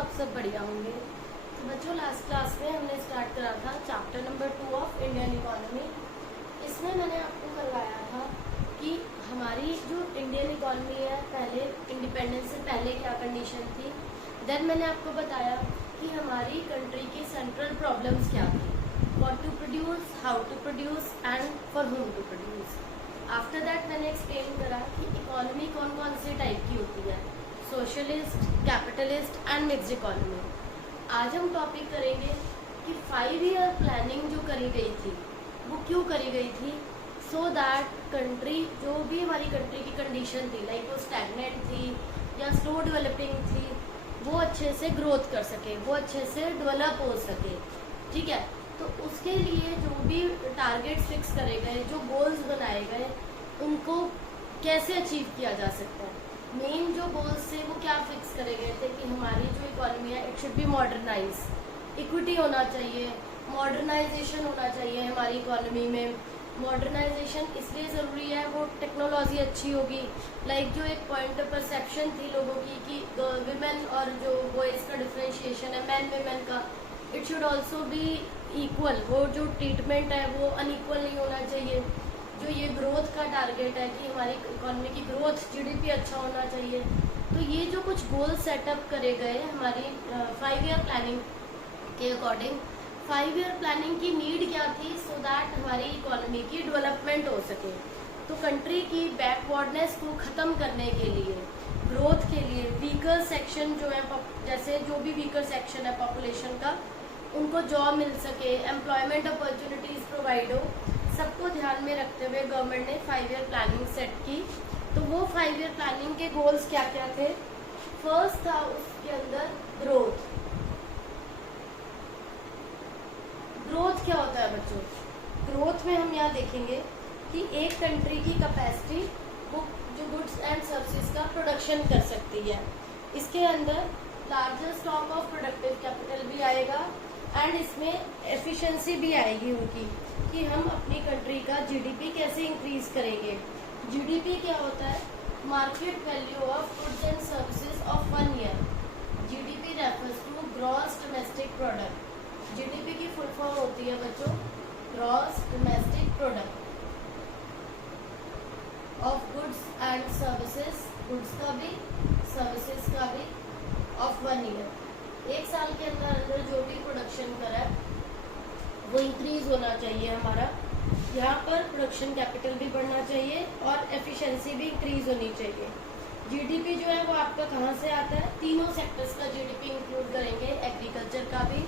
आप सब बढ़िया होंगे। तो बच्चों, लास्ट क्लास में हमने स्टार्ट करा था chapter number 2 of Indian economy. इसमें मैंने आपको करवाया था कि हमारी जो इंडियन इकोनॉमी है, पहले इंडिपेंडेंस से पहले क्या कंडीशन थी। देन मैंने आपको बताया कि हमारी कंट्री की सेंट्रल प्रॉब्लम्स क्या थी, what to produce, how to produce and for whom to produce. After that मैंने एक्सप्लेन करा कि इकोनॉमी कौन कौन से टाइप की होती है, socialist, capitalist and mixed economy. आज हम टॉपिक करेंगे कि 5 ईयर प्लानिंग जो करी गई थी वो क्यों करी गई थी, सो दैट कंट्री, जो भी हमारी कंट्री की कंडीशन थी, लाइक वो स्टैग्नेंट थी या स्लो डेवलपिंग थी, वो अच्छे से ग्रोथ कर सके, वो अच्छे से डेवलप हो सके। ठीक है, तो उसके लिए जो भी टारगेट्स फिक्स करे गए, जो गोल्स बनाए गए, उनको कैसे अचीव किया जा सकता है। मेन जो गोल्स थे वो क्या फिक्स करे गए थे कि हमारी जो इकोनॉमी है, it should be modernise, equity होना चाहिए, मॉडर्नाइजेशन होना चाहिए हमारी इकोनॉमी में। मॉडर्नाइजेशन इसलिए ज़रूरी है, वो टेक्नोलॉजी अच्छी होगी। लाइक जो एक पॉइंट ऑफ परसेप्शन थी लोगों की कि विमेन और जो बॉयज़ का डिफ्रेंशिएशन है, मैन विमेन का, it should also be equal. वो जो ट्रीटमेंट है वो अनइक्वल नहीं होना चाहिए। जो ये ग्रोथ का टारगेट है कि हमारी इकोनॉमी की ग्रोथ, जीडीपी अच्छा होना चाहिए। तो ये जो कुछ गोल सेटअप करे गए हमारी 5 ईयर प्लानिंग के अकॉर्डिंग, 5 ईयर प्लानिंग की नीड क्या थी, सो दैट हमारी इकोनॉमी की डेवलपमेंट हो सके। तो कंट्री की बैकवर्डनेस को ख़त्म करने के लिए, ग्रोथ के लिए, वीकर सेक्शन जो है, जैसे जो भी वीकर सेक्शन है पॉपुलेशन का, उनको जॉब मिल सके, एम्प्लॉयमेंट अपॉर्चुनिटीज़ प्रोवाइड हो, सबको ध्यान में रखते हुए गवर्नमेंट ने 5 ईयर प्लानिंग सेट की। तो वो 5 ईयर प्लानिंग के गोल्स क्या क्या थे। फर्स्ट था उसके अंदर ग्रोथ। ग्रोथ क्या होता है बच्चों? ग्रोथ में हम यहाँ देखेंगे कि एक कंट्री की कैपेसिटी, वो जो गुड्स एंड सर्विसेज का प्रोडक्शन कर सकती है, इसके अंदर larger stock of productive capital भी आएगा एंड इसमें एफिशिएंसी भी आएगी उनकी, कि हम अपनी कंट्री का जीडीपी कैसे इंक्रीज करेंगे। जीडीपी क्या होता है? Market value of goods and services of 1 year. GDP refers to gross domestic product. GDP की फुल फॉर्म होती है बच्चों gross domestic product of goods and services, goods का भी सर्विसेज का भी, ऑफ 1 ईयर। एक साल के अंदर अंदर जो भी प्रोडक्शन करा वो इंक्रीज होना चाहिए हमारा। यहाँ पर प्रोडक्शन कैपिटल भी बढ़ना चाहिए और एफिशिएंसी भी इंक्रीज होनी चाहिए। जीडीपी जो है वो आपका कहाँ से आता है? तीनों सेक्टर्स का जीडीपी इंक्लूड करेंगे, एग्रीकल्चर का भी,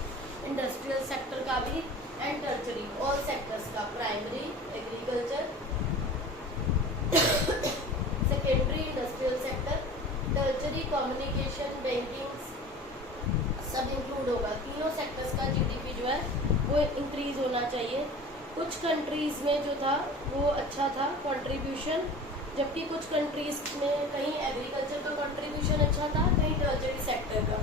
इंडस्ट्रियल सेक्टर का भी एंड टर्चरी, ऑल सेक्टर्स का, primary agriculture, secondary industrial sector, tertiary communication, banking, सब इंक्लूड होगा। तीनों सेक्टर्स का जीडीपी जो है वो इंक्रीज होना चाहिए। कुछ कंट्रीज में जो था वो अच्छा था कंट्रीब्यूशन, जबकि कुछ कंट्रीज में कहीं एग्रीकल्चर का कंट्रीब्यूशन अच्छा था, कहीं टर्चरी सेक्टर का।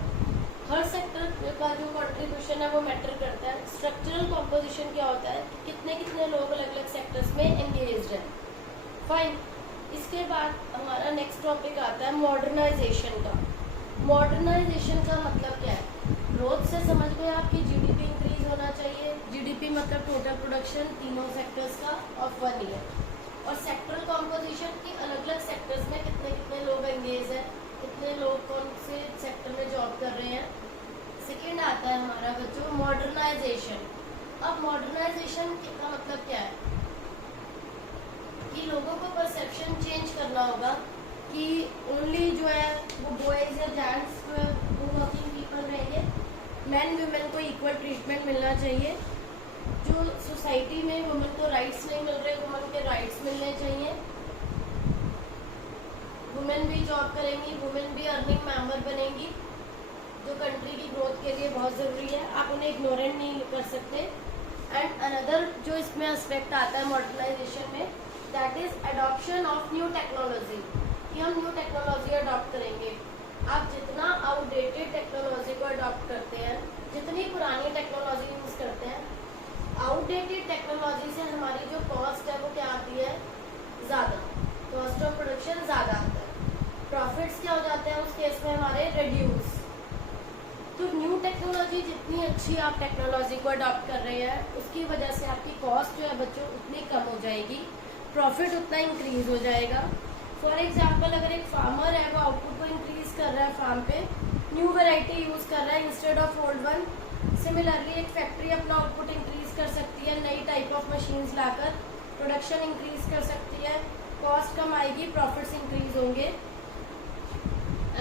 हर सेक्टर का जो कंट्रीब्यूशन है वो मैटर करता है। स्ट्रक्चरल कॉम्पोजिशन क्या होता है, कितने कितने लोग अलग अलग सेक्टर्स में एंगेज्ड हैं। फाइन। इसके बाद हमारा नेक्स्ट टॉपिक आता है मॉडर्नाइजेशन का। मॉडर्नाइजेशन का मतलब क्या है? ग्रोथ से समझ गए आपकी जीडीपी इंक्रीज होना चाहिए। जीडीपी मतलब टोटल प्रोडक्शन तीनों सेक्टर्स का ऑफ 1 ईयर। और सेक्टरल कॉम्पोजिशन की, अलग अलग सेक्टर्स में कितने कितने लोग एंगेज हैं, कितने लोग कौन से सेक्टर में जॉब कर रहे हैं। सेकेंड आता है हमारा बच्चों मॉडर्नाइजेशन। अब मॉडर्नाइजेशन का मतलब क्या है कि लोगों को परसेप्शन चेंज करना होगा कि ओनली जो है वो बॉयज़ या जेंट्स वर्किंग पीपल रहेंगे, मैन वुमेन को इक्वल ट्रीटमेंट मिलना चाहिए। जो सोसाइटी में वुमेन को राइट्स नहीं मिल रहे, वुमेन के राइट्स मिलने चाहिए। वुमेन भी जॉब करेंगी, वुमेन भी अर्निंग मेंबर बनेंगी, जो कंट्री की ग्रोथ के लिए बहुत ज़रूरी है। आप उन्हें इग्नोरेंट नहीं कर सकते। एंड अनदर जो इसमें एस्पेक्ट आता है मॉडर्नाइजेशन में, that is adoption of new technology, कि हम न्यू टेक्नोलॉजी अडॉप्ट करेंगे। आप जितना आउटडेटेड टेक्नोलॉजी को अडॉप्ट करते हैं, जितनी पुरानी टेक्नोलॉजी यूज़ करते हैं, आउटडेटेड टेक्नोलॉजी से हमारी जो कॉस्ट है वो क्या आती है? ज़्यादा। कॉस्ट ऑफ प्रोडक्शन ज़्यादा आता है। प्रॉफिट्स क्या हो जाते हैं उस केस में हमारे? रिड्यूस। तो न्यू टेक्नोलॉजी जितनी अच्छी आप टेक्नोलॉजी को अडॉप्ट कर रहे हैं उसकी वजह से आपकी कॉस्ट जो है बच्चों उतनी कम हो जाएगी, प्रॉफिट उतना इंक्रीज हो जाएगा। फॉर एग्जाम्पल अगर एक फार्मर है वो आउटपुट को इंक्रीज कर रहा है फार्म पे, न्यू वेराइटी यूज कर रहा है instead of old one. Similarly एक फैक्ट्री अपना आउटपुट इंक्रीज कर सकती है, नई type of machines locker production increase कर सकती है, कॉस्ट कम आएगी, प्रॉफिट्स इंक्रीज होंगे।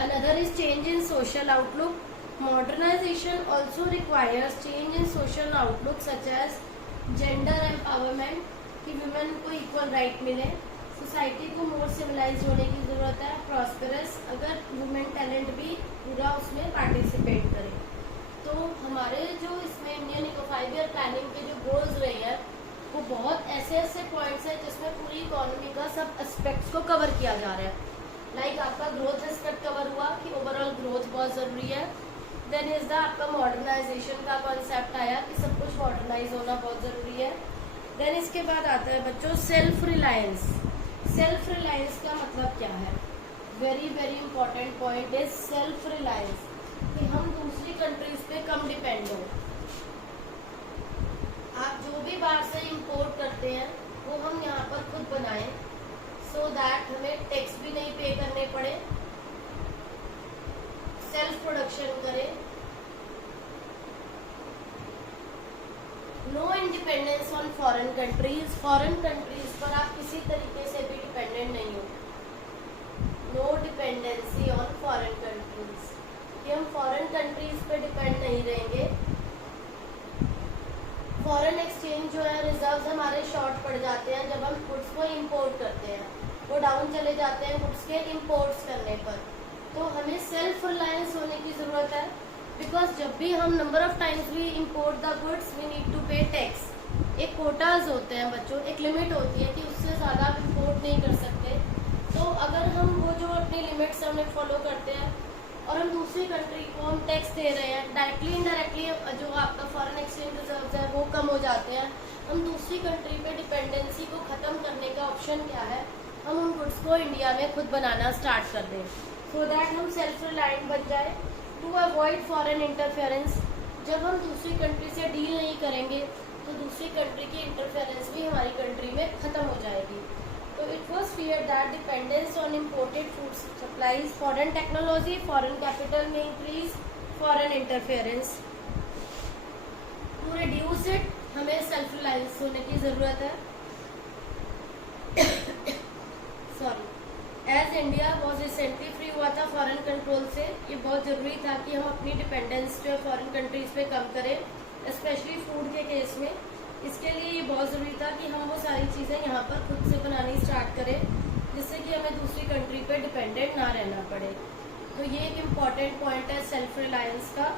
Another is change in social outlook. Modernization also requires change in social outlook such as gender empowerment, कि women को equal right मिले, सोसाइटी को मोर सिविलाइज होने की ज़रूरत है, प्रॉस्पेरस, अगर वुमेन टैलेंट भी पूरा उसमें पार्टिसिपेट करे। तो हमारे जो इसमें इंडियन इको 5 ईयर प्लानिंग के जो गोल्स रहे हैं वो बहुत ऐसे ऐसे पॉइंट्स हैं जिसमें पूरी इकोनॉमी का सब एस्पेक्ट्स को कवर किया जा रहा है। लाइक आपका ग्रोथ एस्पेक्ट कवर हुआ कि ओवरऑल ग्रोथ बहुत ज़रूरी है। देन इज द आपका मॉडर्नाइजेशन का कॉन्सेप्ट आया कि सब कुछ मॉडर्नाइज होना बहुत ज़रूरी है। देन इसके बाद आता है बच्चों सेल्फ रिलायंस। सेल्फ रिलायंस का मतलब क्या है? Very very important point is self reliance, कि हम दूसरी कंट्रीज पे कम डिपेंड हो। आप जो भी बाहर से इंपोर्ट करते हैं वो हम यहाँ पर खुद बनाएं, सो दैट हमें टैक्स भी नहीं पे करने पड़े, सेल्फ प्रोडक्शन करें। No independence on foreign countries. Foreign countries पर आप किसी तरीके से भी डिपेंडेंट नहीं हो। No dependency on foreign countries, कि हम फॉरेन कंट्रीज पे डिपेंड नहीं रहेंगे। फॉरेन एक्सचेंज जो है रिजर्व्स हमारे शॉर्ट पड़ जाते हैं जब हम गुड्स को इंपोर्ट करते हैं, वो डाउन चले जाते हैं गुड्स के इंपोर्ट्स करने पर। तो हमें सेल्फ रिलायंस होने की ज़रूरत है, बिकॉज जब भी हम number of times we import the goods we need to pay tax. एक कोटाज होते हैं बच्चों, एक लिमिट होती है कि उससे ज़्यादा आप इंपोर्ट नहीं कर सकते। तो अगर हम वो जो अपनी लिमिट्स हमें फॉलो करते हैं और हम दूसरी कंट्री को हम टैक्स दे रहे हैं, डायरेक्टली इनडायरेक्टली जो आपका फॉरेन एक्सचेंज रिजर्व्स है वो कम हो जाते हैं। हम दूसरी कंट्री पे डिपेंडेंसी को ख़त्म करने का ऑप्शन क्या है? हम उन गुड्स को इंडिया में खुद बनाना स्टार्ट कर दें, सो दैट हम सेल्फ रिलायंट बन जाए। टू अवॉइड फॉरेन इंटरफेरेंस, जब हम दूसरी कंट्री से डील नहीं करेंगे तो दूसरी कंट्री की इंटरफेरेंस भी हमारी कंट्री में ख़त्म हो जाएगी। तो it was fear that dependence on imported food supplies, foreign technology, foreign capital में increase, foreign interference. To reduce it हमें सेल्फ रिलायंस होने की ज़रूरत है। Sorry, as India was recently free हुआ था फॉरेन कंट्रोल से, ये बहुत ज़रूरी था कि हम अपनी डिपेंडेंस जो है फॉरेन कंट्रीज़ पे कम करें, स्पेशली फूड के केस में। इसके लिए ये बहुत ज़रूरी था कि हम वो सारी चीज़ें यहाँ पर खुद से बनानी स्टार्ट करें, जिससे कि हमें दूसरी कंट्री पे डिपेंडेंट ना रहना पड़े। तो ये एक इम्पॉर्टेंट पॉइंट है सेल्फ रिलायंस का।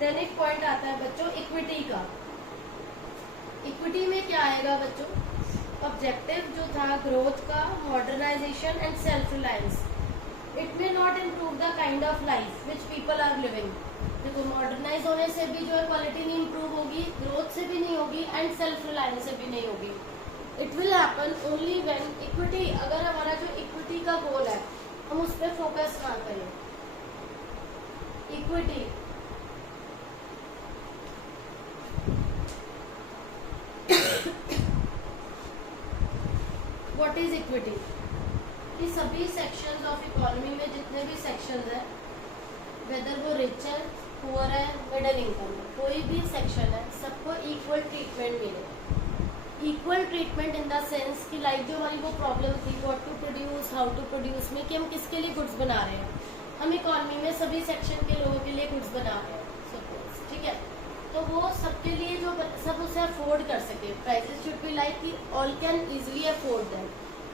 देन एक पॉइंट आता है बच्चों इक्विटी का। इक्विटी में क्या आएगा बच्चों? ऑब्जेक्टिव जो था ग्रोथ का, modernisation and self reliance. It may not improve the kind of life which people are living. देखो मॉडर्नाइज होने से भी जो है क्वालिटी नहीं इम्प्रूव होगी, ग्रोथ से भी नहीं होगी एंड सेल्फ रिलायंस से भी नहीं होगी। It will happen only when equity, अगर हमारा जो इक्विटी का गोल है हम उस पर फोकस ना करें। Equity what is equity? कि सभी सेक्शंस ऑफ इकोनॉमी में जितने भी सेक्शंस हैं, वेदर वो रिच है, पुअर है, मिडिल इनकम है, कोई भी सेक्शन है, सबको इक्वल ट्रीटमेंट मिले। Equal treatment in the sense कि लाइक जो हमारी वो प्रॉब्लम थी what to produce, how to produce में, कि हम किसके लिए गुड्स बना रहे हैं। हम इकोनॉमी में सभी सेक्शन के लोगों के लिए गुड्स बना रहे हैं सपोज, ठीक है। तो वो सबके लिए जो सब उसे अफोर्ड कर सके। प्राइसेस शुड बी लाइक कि all can easily afford that,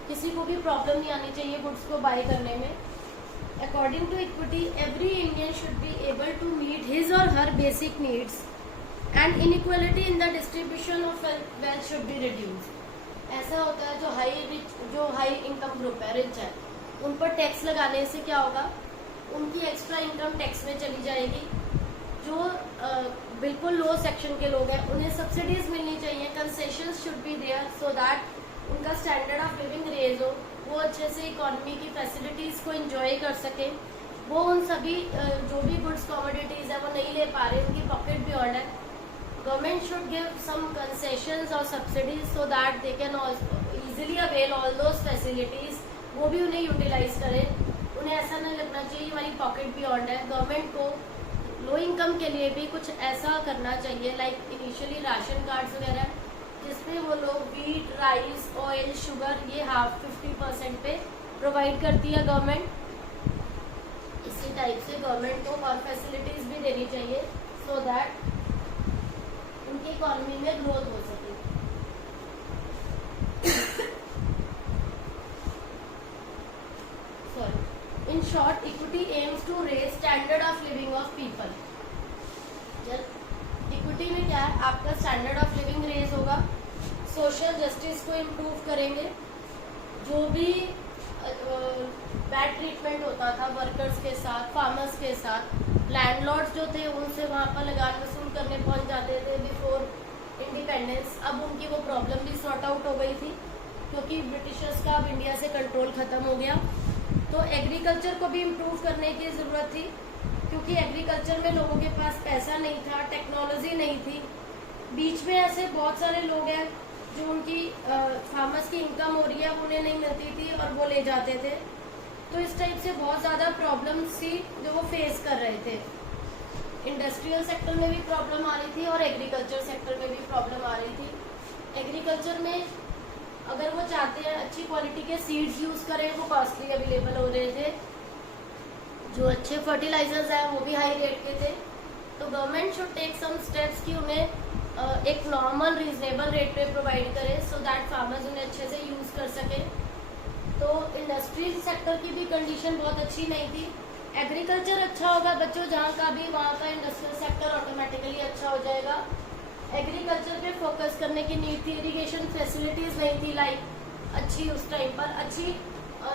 किसी को भी प्रॉब्लम नहीं आनी चाहिए गुड्स को बाय करने में। According to equity every Indian should be able to meet his or her basic needs and inequality in the distribution of wealth should be reduced. ऐसा होता है जो हाई इनकम ग्रुप है, रिच है, उन पर टैक्स लगाने से क्या होगा? उनकी एक्स्ट्रा इनकम टैक्स में चली जाएगी। जो बिल्कुल लो सेक्शन के लोग हैं उन्हें सब्सिडीज मिलनी चाहिए, concessions should be there so that उनका स्टैंडर्ड ऑफ लिविंग रेज हो, वो अच्छे से इकोनॉमी की फैसिलिटीज़ को एंजॉय कर सके, वो उन सभी जो भी गुड्स कमोडिटीज़ है वो नहीं दे पा रहे, उनकी पॉकेट बियॉन्ड है, government should give some concessions और subsidies so that they can easily avail all those facilities, वो भी उन्हें यूटिलाइज करें। उन्हें ऐसा नहीं लगना चाहिए हमारी पॉकेट बियॉन्ड है। गवर्नमेंट को लो इनकम के लिए भी कुछ ऐसा करना चाहिए, लाइक इनिशियली राशन कार्ड्स वगैरह, जिसमें वो लोग वीट, राइस, ऑयल, शुगर ये 50% पे प्रोवाइड करती है गवर्नमेंट। इसी टाइप से गवर्नमेंट को और फैसिलिटीज भी देनी चाहिए सो दैट उनकी इकोनॉमी में ग्रोथ हो सके। Sorry, in short equity aims to raise standard of living of people. Equity में क्या है, आपका स्टैंडर्ड ऑफ लिविंग रेज होगा, सोशल जस्टिस को इम्प्रूव करेंगे। जो भी बैड ट्रीटमेंट होता था वर्कर्स के साथ, फार्मर्स के साथ, लैंडलॉर्ड्स जो थे उनसे वहाँ पर लगान वसूल करने पहुँच जाते थे बिफोर इंडिपेंडेंस, अब उनकी वो प्रॉब्लम भी सॉर्ट आउट हो गई थी क्योंकि ब्रिटिशर्स का अब इंडिया से कंट्रोल खत्म हो गया। तो एग्रीकल्चर को भी इम्प्रूव करने की ज़रूरत थी क्योंकि एग्रीकल्चर में लोगों के पास पैसा नहीं था, टेक्नोलॉजी नहीं थी। बीच में ऐसे बहुत सारे लोग हैं जो उनकी फार्मर्स की इनकम हो रही है उन्हें नहीं मिलती थी और वो ले जाते थे। तो इस टाइप से बहुत ज़्यादा प्रॉब्लम्स थी जो वो फेस कर रहे थे। इंडस्ट्रियल सेक्टर में भी प्रॉब्लम आ रही थी और एग्रीकल्चर सेक्टर में भी प्रॉब्लम आ रही थी। एग्रीकल्चर में अगर वो चाहते हैं अच्छी क्वालिटी के सीड्स यूज़ करें, वो कॉस्टली अवेलेबल हो रहे थे। जो अच्छे फर्टिलाइजर्स हैं वो भी हाई रेट के थे। तो government should take some steps कि उन्हें एक नॉर्मल रीजनेबल रेट पे प्रोवाइड करें सो दैट फार्मर्स उन्हें अच्छे से यूज़ कर सकें। तो इंडस्ट्रियल सेक्टर की भी कंडीशन बहुत अच्छी नहीं थी। एग्रीकल्चर अच्छा होगा बच्चों जहाँ का भी, वहाँ का इंडस्ट्रियल सेक्टर ऑटोमेटिकली अच्छा हो जाएगा। एग्रीकल्चर पे फोकस करने की नीड थी, इरिगेशन फैसिलिटीज़ नहीं थी, लाइक अच्छी उस टाइम पर अच्छी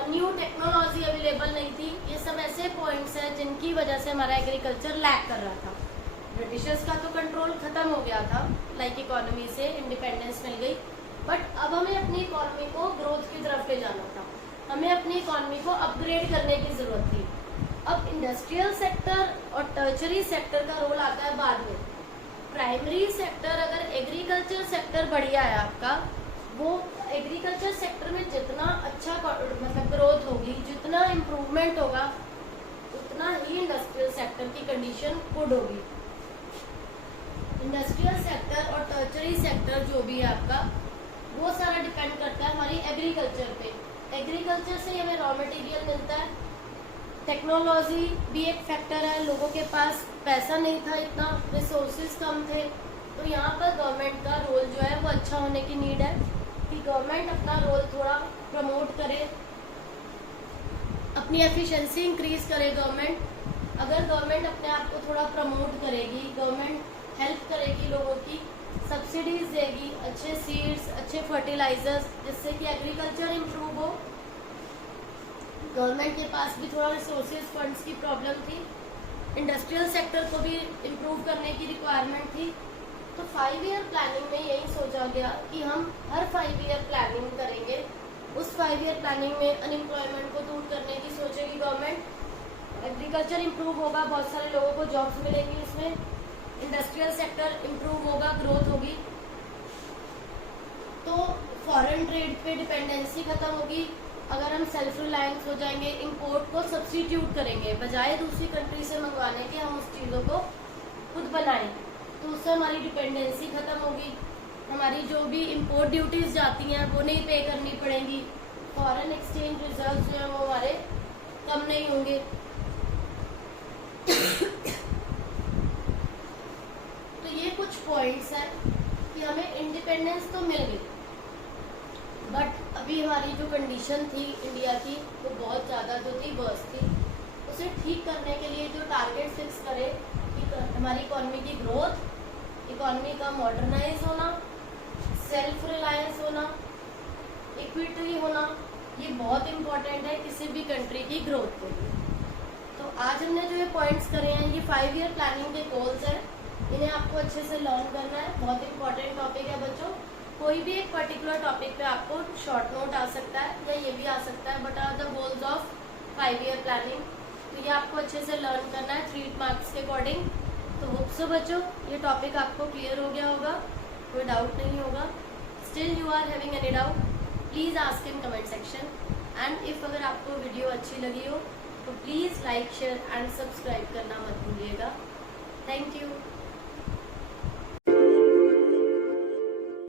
न्यू टेक्नोलॉजी अवेलेबल नहीं थी। ये सब ऐसे पॉइंट्स हैं जिनकी वजह से हमारा एग्रीकल्चर लैक कर रहा था। ब्रिटिशर्स का तो कंट्रोल खत्म हो गया था, लाइक इकोनॉमी से इंडिपेंडेंस मिल गई, बट अब हमें अपनी इकोनॉमी को ग्रोथ की तरफ ले जाना था। हमें अपनी इकोनॉमी को अपग्रेड करने की जरूरत थी। अब इंडस्ट्रियल सेक्टर और टर्चरी सेक्टर का रोल आता है बाद में। प्राइमरी सेक्टर, अगर एग्रीकल्चर सेक्टर बढ़िया है आपका, वो एग्रीकल्चर सेक्टर में जितना अच्छा मतलब ग्रोथ होगी, जितना इम्प्रूवमेंट होगा, उतना ही इंडस्ट्रियल सेक्टर की कंडीशन गुड होगी। इंडस्ट्रियल सेक्टर और टर्चरी सेक्टर जो भी है आपका, वो सारा डिपेंड करता है हमारी एग्रीकल्चर पे। एग्रीकल्चर से हमें रॉ मटेरियल मिलता है, टेक्नोलॉजी भी एक फैक्टर है। लोगों के पास पैसा नहीं था, इतना रिसोर्सेज कम थे, तो यहाँ पर गवर्नमेंट का रोल जो है वो अच्छा होने की नीड है कि गवर्नमेंट अपना रोल थोड़ा प्रमोट करे, अपनी एफिशिएंसी इंक्रीज करे। गवर्नमेंट अगर गवर्नमेंट अपने आप को थोड़ा प्रमोट करेगी, गवर्नमेंट हेल्प करेगी, लोगों की सब्सिडीज देगी, अच्छे सीड्स, अच्छे फर्टिलाइजर्स, जिससे कि एग्रीकल्चर इम्प्रूव हो। गवर्नमेंट के पास भी थोड़ा रिसोर्सेज फंड्स की प्रॉब्लम थी, इंडस्ट्रियल सेक्टर को भी इम्प्रूव करने की रिक्वायरमेंट थी। तो 5 ईयर प्लानिंग में यही सोचा गया कि हम हर 5 ईयर प्लानिंग करेंगे। उस 5 ईयर प्लानिंग में अनएम्प्लॉयमेंट को दूर करने की सोचेगी गवर्नमेंट, एग्रीकल्चर इम्प्रूव होगा, बहुत सारे लोगों को जॉब्स मिलेंगी, इसमें इंडस्ट्रियल सेक्टर इम्प्रूव होगा, ग्रोथ होगी, तो फॉरेन ट्रेड पे डिपेंडेंसी खत्म होगी। अगर हम सेल्फ रिलायंस हो जाएंगे, इंपोर्ट को सब्स्टिट्यूट करेंगे, बजाय दूसरी कंट्री से मंगवाने के हम उस चीज़ों को खुद बनाएं, तो उससे हमारी डिपेंडेंसी खत्म होगी। हमारी जो भी इंपोर्ट ड्यूटीज जाती हैं वो नहीं पे करनी पड़ेंगी, फॉरेन एक्सचेंज रिजर्व जो है वो हमारे कम नहीं होंगे। तो ये कुछ पॉइंट्स हैं कि हमें इंडिपेंडेंस तो मिल गई, बट अभी हमारी जो कंडीशन थी इंडिया की वो बहुत ज़्यादा जो थी वर्स्ट थी। उसे ठीक करने के लिए जो टारगेट फिक्स करे कि हमारी इकोनॉमी की ग्रोथ, इकोनॉमी का मॉडर्नाइज होना, सेल्फ रिलायंस होना, इक्विटी होना, ये बहुत इम्पोर्टेंट है किसी भी कंट्री की ग्रोथ के लिए। तो आज हमने जो ये पॉइंट्स करे हैं, ये 5 ईयर प्लानिंग के गोल्स हैं, इन्हें आपको अच्छे से लर्न करना है। बहुत इंपॉर्टेंट टॉपिक है बच्चों। कोई भी एक पर्टिकुलर टॉपिक पे आपको शॉर्ट नोट आ सकता है या ये भी आ सकता है, but are the goals of 5 year planning. तो ये आपको अच्छे से लर्न करना है 3 मार्क्स के अकॉर्डिंग। तो होप सो बच्चों ये टॉपिक आपको क्लियर हो गया होगा, कोई डाउट नहीं होगा. Still you are having any doubt please ask in comment section. And if अगर आपको वीडियो अच्छी लगी हो तो please like share and subscribe करना मत भूलिएगा. Thank you.